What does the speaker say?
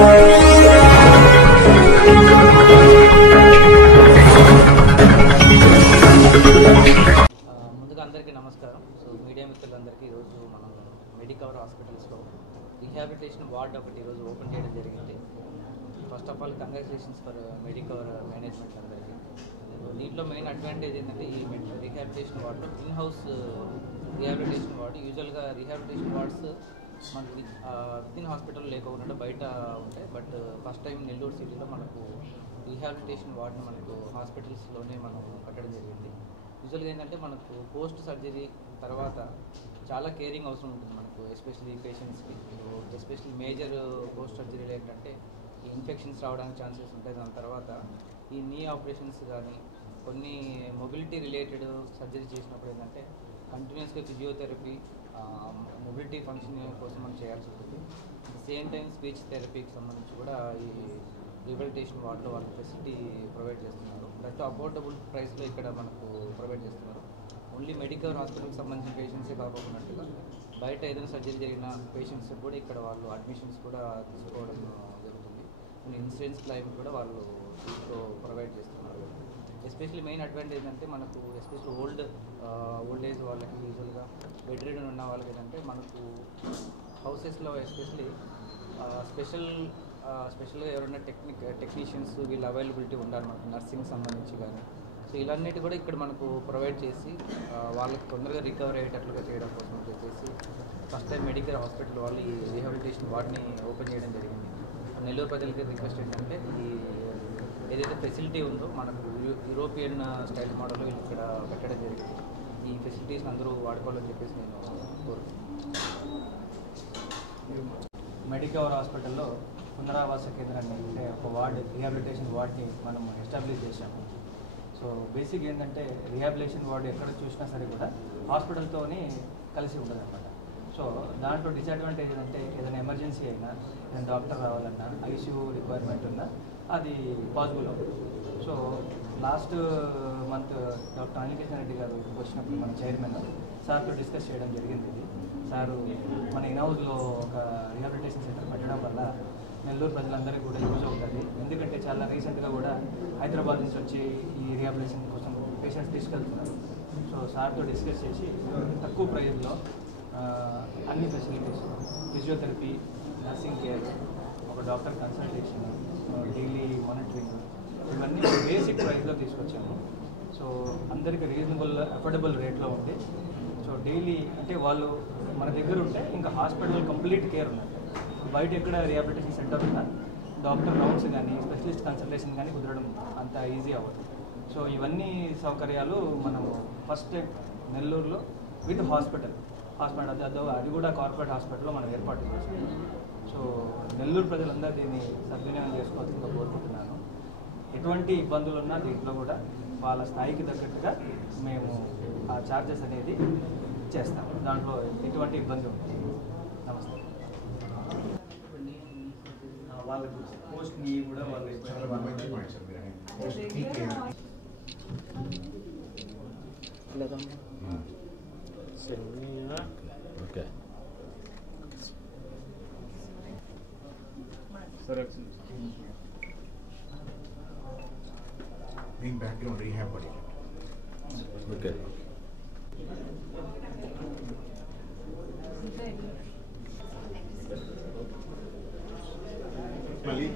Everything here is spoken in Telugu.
ముందుగా అందరికీ నమస్కారం. సో మీడియా మిత్రులందరికీ ఈరోజు మనం మెడికవర్ హాస్పిటల్స్లో రీహాబిలిటేషన్ వార్డ్ ఒకటి ఈరోజు ఓపెన్ చేయడం జరిగింది. First of all congratulations for Medicover management అందరికీ. దీంట్లో మెయిన్ అడ్వాంటేజ్ ఏంటంటే ఈ రీహాబిలిటేషన్ వార్డులో ఇన్ హౌస్ రీహాబిలిటేషన్ వార్డు. యూజువల్గా రీహాబిలిటేషన్ వార్డ్స్ మనకి వితిన్ హాస్పిటల్ లేకుండా బయట ఉంటాయి. బట్ ఫస్ట్ టైం నెల్లూరు సిటీలో మనకు రీహాబిలిటేషన్ వార్డుని మనకు హాస్పిటల్స్లోనే మనం కట్టడం జరిగింది. యూజువల్గా ఏంటంటే మనకు పోస్ట్ సర్జరీ తర్వాత చాలా కేరింగ్ అవసరం ఉంటుంది మనకు, ఎస్పెషల్లీ పేషెంట్స్కి. ఎస్పెషల్లీ మేజర్ పోస్ట్ సర్జరీలో ఏంటంటే ఈ ఇన్ఫెక్షన్స్ రావడానికి ఛాన్సెస్ ఉంటాయి. దాని తర్వాత ఈ నీ ఆపరేషన్స్ కానీ కొన్ని మొబిలిటీ రిలేటెడ్ సర్జరీ చేసినప్పుడు ఏంటంటే కంటిన్యూస్గా ఫిజియోథెరపీ, మొబిలిటీ ఫంక్షన్ కోసం మనం చేయాల్సి ఉంటుంది. At the same time speech థెరపీకి సంబంధించి కూడా ఈ రీహాబిలిటేషన్ వార్డులో వాళ్ళకి ఫెసిలిటీ ప్రొవైడ్ చేస్తున్నారు. దట్ అఫోర్డబుల్ ప్రైస్లో ఇక్కడ మనకు ప్రొవైడ్ చేస్తున్నారు. ఓన్లీ మెడికల్ హాస్పిటల్కి సంబంధించిన పేషెంట్సే కాకపోతున్నట్టుగా బయట ఏదైనా సర్జరీ జరిగిన పేషెంట్స్ కూడా ఇక్కడ వాళ్ళు అడ్మిషన్స్ కూడా తీసుకోవడం జరుగుతుంది. కొన్ని ఇన్సూరెన్స్ క్లైమ్ కూడా వాళ్ళు దీంట్లో ప్రొవైడ్ చేస్తున్నారు. ఎస్పెషల్లీ మెయిన్ అడ్వాంటేజ్ అంటే మనకు ఎస్పెషల్లీ ఓల్డ్ ఏజ్ వాళ్ళకి, యూజువల్గా బెడ్ రిడన్ ఉన్న వాళ్ళకి ఏంటంటే మనకు హౌసెస్లో ఎస్పెషల్లీ స్పెషల్గా ఎవరైనా టెక్నీషియన్స్ వీళ్ళు అవైలబిలిటీ ఉండాలి మనకు, నర్సింగ్ సంబంధించి కానీ. సో ఇలాన్నిటి కూడా ఇక్కడ మనకు ప్రొవైడ్ చేసి వాళ్ళకి తొందరగా రికవర్ అయ్యేటట్లుగా చేయడం కోసం చెప్పేసి ఫస్ట్ టైం మెడికల్ హాస్పిటల్ వాళ్ళు ఈ రీహాబిలిటేషన్ వార్డ్ని ఓపెన్ చేయడం జరిగింది. నెల్లూరు ప్రజలకి రిక్వెస్ట్ ఏంటంటే ఈ ఏదైతే ఫెసిలిటీ ఉందో మనకు యూరోపియన్ స్టైల్ మోడల్లో వీళ్ళు ఇక్కడ పెట్టడం జరిగింది. ఈ ఫెసిలిటీస్ని అందరూ వాడుకోవాలని చెప్పేసి నేను కోరుతున్నాను. మెడికవర్ హాస్పిటల్లో పునరావాస కేంద్రాన్ని, అంటే ఒక వార్డ్, రీహాబిలిటేషన్ వార్డ్ని మనం ఎస్టాబ్లిష్ చేశాము. సో బేసిక్ ఏంటంటే రీహాబిలిటేషన్ వార్డు ఎక్కడ చూసినా సరే కూడా హాస్పిటల్తోనే కలిసి ఉంటుంది అనమాట. సో దాంట్లో డిసడ్వాంటేజ్ ఏంటంటే ఏదైనా ఎమర్జెన్సీ అయినా, ఏదైనా డాక్టర్ రావాలన్నా, ఐసీయూ రిక్వైర్మెంట్ ఉన్నా అది పాసిబుల్ అవుతుంది. So last month doctor Anil Reddy గారు వచ్చినప్పుడు మన చైర్మన్ సార్తో డిస్కస్ చేయడం జరిగింది. ఇది సారు మన ఇన్హౌస్లో ఒక రీహాబిలిటేషన్ సెంటర్ పెట్టడం వల్ల నెల్లూరు ప్రజలందరికీ కూడా యూజ్ అవుతుంది. ఎందుకంటే చాలా రీసెంట్గా కూడా హైదరాబాద్ నుంచి వచ్చి ఈ రీహాబిలిటేషన్ కోసం పేషెంట్స్ తీసుకెళ్తున్నారు. సో సార్తో డిస్కస్ చేసి తక్కువ ప్రైజ్లో అన్ని ఫెసిలిటీస్, ఫిజియోథెరపీ, నర్సింగ్ కేర్, ఒక డాక్టర్ కన్సల్టేషన్, డైలీ మానిటరింగ్, ఇవన్నీ బేసిక్ ప్రైస్లో తీసుకొచ్చాము. సో అందరికీ రీజనబుల్ అఫోర్డబుల్ రేట్లో ఉంది. సో డైలీ అంటే వాళ్ళు మన దగ్గర ఉంటే ఇంకా హాస్పిటల్ కంప్లీట్ కేర్ ఉంది. బయట ఎక్కడ రీహాబిలిటేషన్ సెంటర్ ఉన్నా డాక్టర్ రౌండ్స్ కానీ స్పెషలిస్ట్ కన్సల్టేషన్ కానీ కుదరడం అంత ఈజీ అవ్వదు. సో ఇవన్నీ సౌకర్యాలు మనం ఫస్ట్ నెల్లూరులో విత్ హాస్పిటల్ అది కూడా కార్పొరేట్ హాస్పిటల్లో మనం ఏర్పాటు చేస్తాం. సో నెల్లూరు ప్రజలందరూ దీన్ని సద్వినియోగం చేసుకోవాల్సిందిగా కోరుకుంటున్నాను. ఎటువంటి ఇబ్బందులు ఉన్నా దీంట్లో కూడా వాళ్ళ స్థాయికి తగ్గట్టుగా మేము ఆ ఛార్జెస్ అనేది చేస్తాము. దాంట్లో ఎటువంటి ఇబ్బంది ఉంటుంది. నమస్తే. వాళ్ళకి పోస్ట్ నీ కూడా వాళ్ళు ఓకే సరే. Being background rehab body. Okay. Mali.